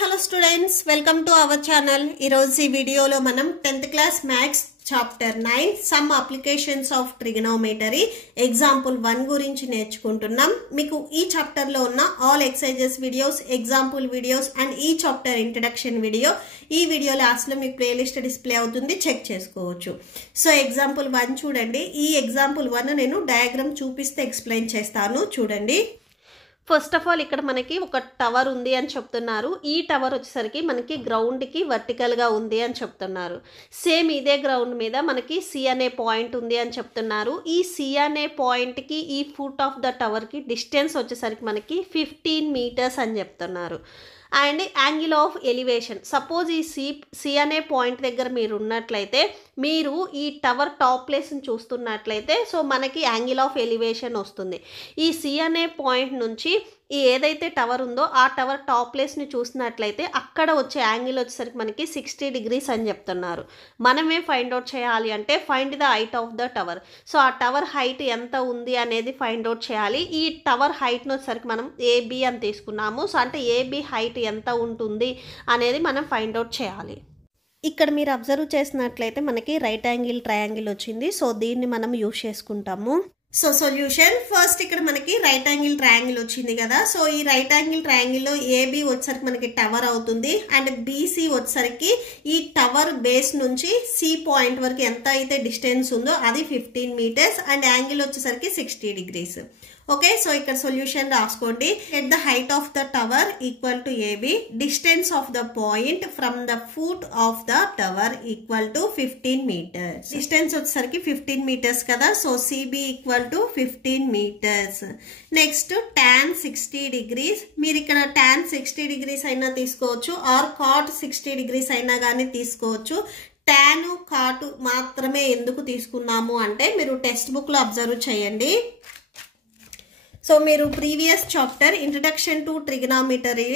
hello students, welcome to our channel. ఈ వీడియోలో మనం 10th class maths chapter 9 some applications of trigonometry example 1 గురించి నేర్చుకుంటున్నాం. మీకు ఈ చాప్టర్ లో ఉన్న all exercises videos, example videos and ఈ చాప్టర్ introduction video ఈ వీడియో లాస్ట్ లో మీకు ప్లేలిస్ట్ డిస్ప్లే అవుతుంది, చెక్ చేసుకోవచ్చు. సో ఎగ్జాంపుల్ 1 చూడండి. ఈ ఎగ్జాంపుల్ 1 నేను డయాగ్రామ్ చూపిస్తే ఎక్స్ప్లెయిన్ చేస్తాను, చూడండి. ఫస్ట్ ఆఫ్ ఆల్ ఇక్కడ మనకి ఒక టవర్ ఉంది అని చెప్తున్నారు. ఈ టవర్ వచ్చేసరికి మనకి గ్రౌండ్కి వర్టికల్గా ఉంది అని చెప్తున్నారు. సేమ్ ఇదే గ్రౌండ్ మీద మనకి సి అనే పాయింట్ ఉంది అని చెప్తున్నారు. ఈ సి అనే పాయింట్కి ఈ ఫుట్ ఆఫ్ ద టవర్కి డిస్టెన్స్ వచ్చేసరికి మనకి 15 మీటర్స్ అని చెప్తున్నారు. And angle of elevation, suppose ఈ సి అనే పాయింట్ దగ్గర మీరు ఉన్నట్లయితే, మీరు ఈ టవర్ టాప్ ప్లేస్ని చూస్తున్నట్లయితే సో మనకి యాంగిల్ ఆఫ్ ఎలివేషన్ వస్తుంది. ఈ సి అనే పాయింట్ నుంచి ఈ ఏదైతే టవర్ ఉందో ఆ టవర్ టాప్ ప్లేస్ని చూసినట్లయితే అక్కడ వచ్చే యాంగిల్ వచ్చేసరికి మనకి 60 degrees అని చెప్తున్నారు. మనమే ఫైండ్ అవుట్ చేయాలి అంటే find the height of the tower. So ఆ టవర్ హైట్ ఎంత ఉంది అనేది ఫైండ్ అవుట్ చేయాలి. ఈ టవర్ హైట్ని వచ్చేసరికి మనం ఏబి అని తీసుకున్నాము. సో అంటే ఏబి హైట్ ఎంత ఉంటుంది అనేది మనం ఫైండ్ అవుట్ చేయాలి. ఇక్కడ మీరు అబ్జర్వ్ చేసినట్లయితే మనకి రైట్ యాంగిల్ ట్రయాంగిల్ వచ్చింది. సో దీన్ని మనం యూజ్ చేసుకుంటాము. సో సొల్యూషన్, ఫస్ట్ ఇక్కడ మనకి రైట్ యాంగిల్ ట్రయాంగిల్ వచ్చింది కదా. సో ఈ రైట్ యాంగిల్ ట్రయాంగిల్లో ఏబి వచ్చేసరికి మనకి టవర్ అవుతుంది అండ్ బీసీ వచ్చేసరికి ఈ టవర్ బేస్ నుంచి సి పాయింట్ వరకు ఎంత అయితే డిస్టెన్స్ ఉందో అది 15 మీటర్స్ అండ్ యాంగిల్ వచ్చేసరికి 60 degrees. ఓకే, సో ఇక్కడ సొల్యూషన్ రాసుకోండి. At the height of the tower equal to AB, distance of the point from the foot of the tower equal to 15 metres. Distance వచ్చేసరికి 15 metres కదా. So CB equal to 15 metres. Next tan 60 degrees, మీరు ఇక్కడ tan 60 degrees అయినా తీసుకోవచ్చు are cot 60 degrees అయినా కానీ తీసుకోవచ్చు. tan cot మాత్రమే ఎందుకు తీసుకున్నాము అంటే మీరు టెక్స్ట్ బుక్ లో అబ్జర్వ్ చేయండి. సో మీరు previous chapter introduction to trigonometry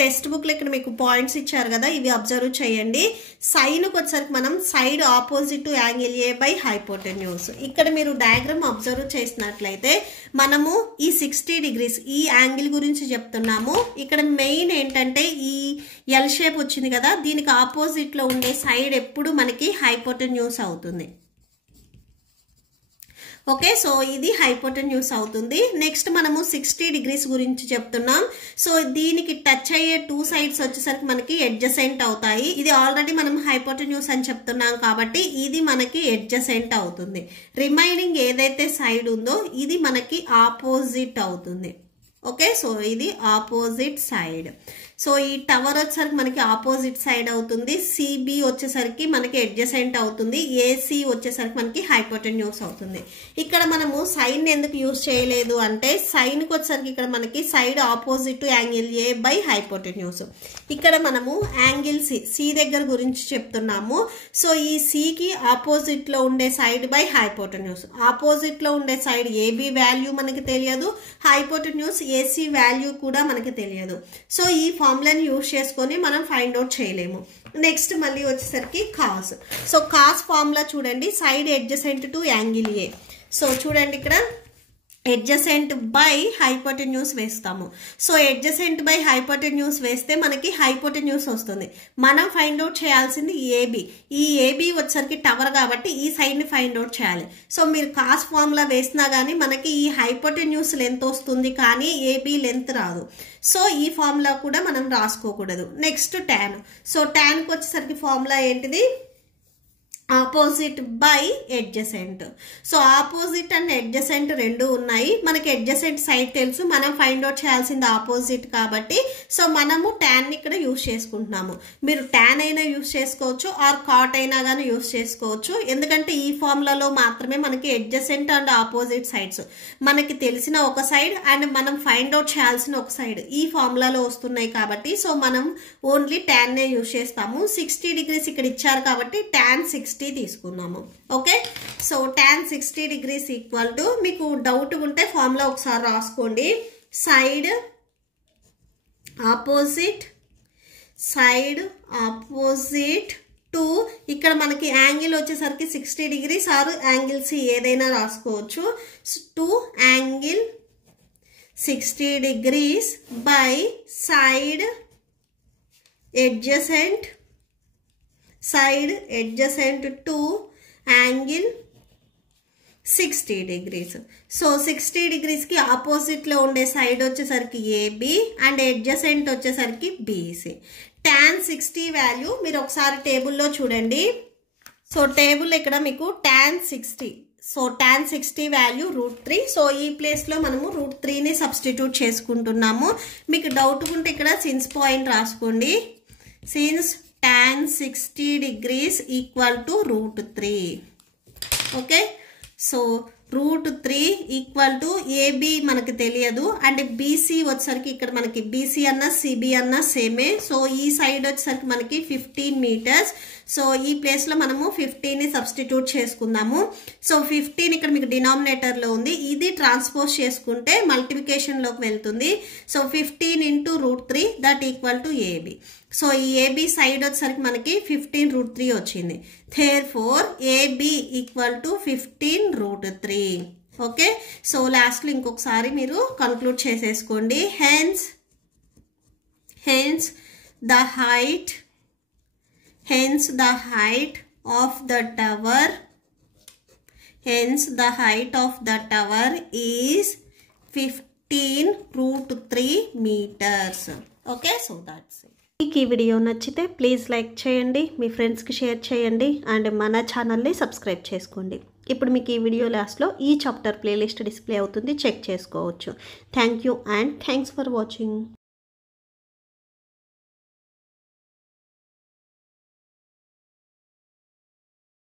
text బుక్లో ఇక్కడ మీకు పాయింట్స్ ఇచ్చారు కదా, ఇవి అబ్జర్వ్ చేయండి. సైన్కి వచ్చేసరికి మనం side opposite to angle A by hypotenuse. ఇక్కడ మీరు డయాగ్రామ్ అబ్జర్వ్ చేసినట్లయితే మనము ఈ 60 degrees ఈ యాంగిల్ గురించి చెప్తున్నాము. ఇక్కడ మెయిన్ ఏంటంటే ఈ ఎల్ షేప్ వచ్చింది కదా, దీనికి ఆపోజిట్లో ఉండే సైడ్ ఎప్పుడు మనకి హైపోటెన్యూస్ అవుతుంది. ఓకే, సో ఇది హైపోటెన్యూస్ అవుతుంది. నెక్స్ట్ మనము 60 degrees గురించి చెప్తున్నాం. సో దీనికి టచ్ అయ్యే 2 sides వచ్చేసరికి మనకి అడ్జసెంట్ అవుతాయి. ఇది ఆల్రెడీ మనం హైపోటెన్యూస్ అని చెప్తున్నాం కాబట్టి ఇది మనకి అడ్జసెంట్ అవుతుంది. రిమైనింగ్ ఏదైతే సైడ్ ఉందో ఇది మనకి ఆపోజిట్ అవుతుంది. ఓకే, సో ఇది ఆపోజిట్ సైడ్. సో ఈ టవర్ వచ్చేసరికి మనకి ఆపోజిట్ సైడ్ అవుతుంది. సిబి వచ్చేసరికి మనకి అడ్జసెంట్ అవుతుంది. ఏసీ వచ్చేసరికి మనకి హైపోటెన్యూస్ అవుతుంది. ఇక్కడ మనము సైన్ ఎందుకు యూజ్ చేయలేదు అంటే సైన్కి వచ్చేసరికి ఇక్కడ మనకి side opposite to angle A by hypotenuse. ఇక్కడ మనము యాంగిల్ సి దగ్గర గురించి చెప్తున్నాము. సో ఈ సికి ఆపోజిట్ లో ఉండే సైడ్ బై హైపోటెన్యూస్. ఆపోజిట్ లో ఉండే సైడ్ ఏబి వాల్యూ మనకి తెలియదు, హైపోటెన్యూస్ ఏసీ వాల్యూ కూడా మనకి తెలియదు. సో ఈ ఫార్ములాని యూజ్ చేసుకొని మనం ఫైండ్ అవుట్ చేయలేము. నెక్స్ట్ మళ్ళీ వచ్చేసరికి కాస్. సో కాస్ ఫార్ములా చూడండి, side adjacent to angle A. So చూడండి ఇక్కడ అడ్జసెంట్ బై హైపోటెన్యూస్ వేస్తాము. సో అడ్జసెంట్ బై హైపోటెన్యూస్ వేస్తే మనకి హైపోటెన్యూస్ వస్తుంది. మనం ఫైండ్ అవుట్ చేయాల్సింది ఏబి. ఈ ఏబి వచ్చేసరికి టవర్ కాబట్టి ఈ సైడ్ని ఫైండ్ అవుట్ చేయాలి. సో మీరు కాస్ ఫార్ములా వేసినా కానీ మనకి ఈ హైపోటెన్యూస్ లెంత్ వస్తుంది కానీ ఏబి లెంత్ రాదు. సో ఈ ఫార్ములా కూడా మనం రాసుకోకూడదు. Next tan. సో tanకి వచ్చేసరికి ఫార్ములా ఏంటిది, opposite by adjacent. So opposite and adjacent రెండు ఉన్నాయి. మనకి అడ్జసెంట్ సైడ్ తెలుసు, మనం ఫైండ్ అవుట్ చేయాల్సింది ఆపోజిట్ కాబట్టి సో మనము tan ఇక్కడ యూజ్ చేసుకుంటున్నాము. మీరు tan అయినా యూజ్ చేసుకోవచ్చు ఆర్ cot అయినా కానీ యూజ్ చేసుకోవచ్చు. ఎందుకంటే ఈ ఫార్ములాలో మాత్రమే మనకి అడ్జసెంట్ అండ్ ఆపోజిట్ సైడ్స్ మనకి తెలిసిన ఒక సైడ్ అండ్ మనం ఫైండ్ అవుట్ చేయాల్సిన ఒక సైడ్ ఈ ఫార్ములాలో వస్తున్నాయి కాబట్టి సో మనం ఓన్లీ tan యూజ్ చేస్తాము. 60 degrees ఇక్కడ ఇచ్చారు కాబట్టి tan 60 తీసుకున్నాము. Okay, so tan 60 degrees equal to, మీకు డౌట్ ఉంటే ఫార్ములా ఒకసారి రాసుకోండి, సైడ్ ఆపోజిట్ టు, ఇక్కడ మనకి యాంగిల్ వచ్చేసరికి 60 degrees ఆర్ యాంగిల్ సి ఏదైనా రాసుకోవచ్చు, to angle 60 degrees by side adjacent side adjacent to angle 60 degrees. So 60 degrees కి ఆపోజిట్ లో ఉండే సైడ్ వచ్చేసరికి ఏబి అండ్ అడ్జసెంట్ వచ్చేసరికి బీసీ. tan 60 వాల్యూ మీరు ఒకసారి టేబుల్లో చూడండి. సో టేబుల్ ఇక్కడ మీకు tan 60, so tan 60 value √3. So ఈ ప్లేస్లో మనము √3ని సబ్స్టిట్యూట్ చేసుకుంటున్నాము. మీకు డౌట్ ఉంటే ఇక్కడ సిన్స్ పాయింట్ రాసుకోండి. Since tan 60 degrees equal to √3. Okay, so √3 equal to AB మనకి తెలియదు అండ్ బీసీ వచ్చేసరికి ఇక్కడ మనకి బీసీ అన్న సిబి అన్న సేమే. సో ఈ సైడ్ వచ్చేసరికి మనకి 15 meters. సో ఈ ప్లేస్లో మనము 15ని సబ్స్టిట్యూట్ చేసుకుందాము. సో 15 ఇక్కడ మీకు డినామినేటర్లో ఉంది, ఇది ట్రాన్స్పోజ్ చేసుకుంటే మల్టిప్లికేషన్లోకి వెళ్తుంది. So 15 into √3 that equal to AB. So ఈ ఏబి సైడ్ వచ్చేసరికి మనకి 15√3 వచ్చింది. therefore AB equal to 15√3. Okay, so లాస్ట్లో ఇంకొకసారి మీరు కన్క్లూడ్ చేసేసుకోండి. hence the height of the tower is 15√3 meters. Okay, so that's it. మీకు ఈ వీడియో నచ్చితే ప్లీజ్ లైక్ చేయండి, మీ ఫ్రెండ్స్కి షేర్ చేయండి అండ్ మన ఛానల్ని సబ్స్క్రైబ్ చేసుకోండి. ఇప్పుడు మీకు ఈ వీడియో లాస్ట్లో ఈ చాప్టర్ ప్లేలిస్ట్ డిస్ప్లే అవుతుంది, చెక్ చేసుకోవచ్చు. Thank you and thanks for watching.